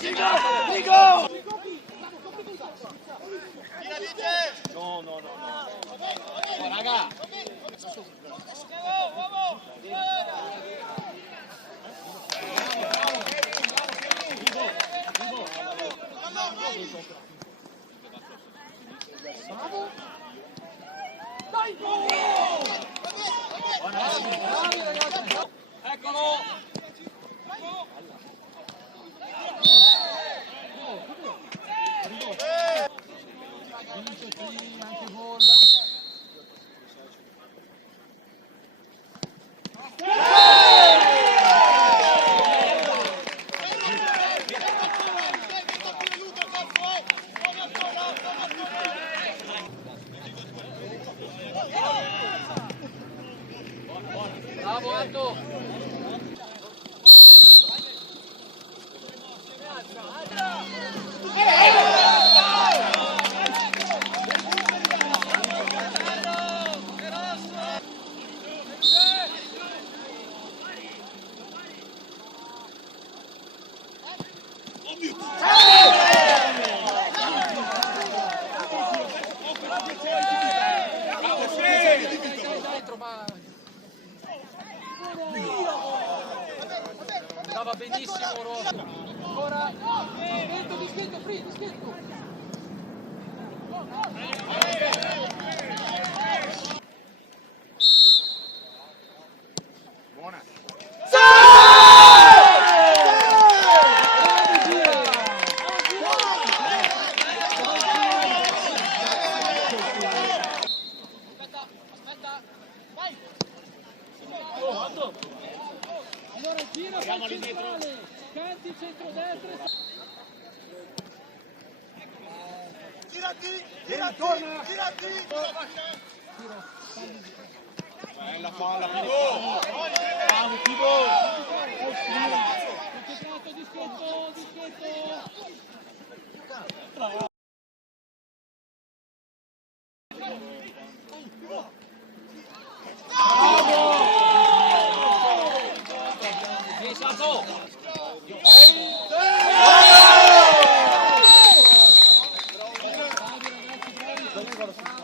Nico! No, no, no, no. Oh, raga! Bravo! Dai! Eccolo! Anche gol. Bravo Anto! Stava benissimo Rosa. Ancora. Dischetto, free, dischetto. Buona. Allora gira sul centrale, canti centrodestra. Girati! Bella palla, Pivot! Bravo, Pivot! Concentrato, dischetto. Pensato! Bravi ragazzi, bravi.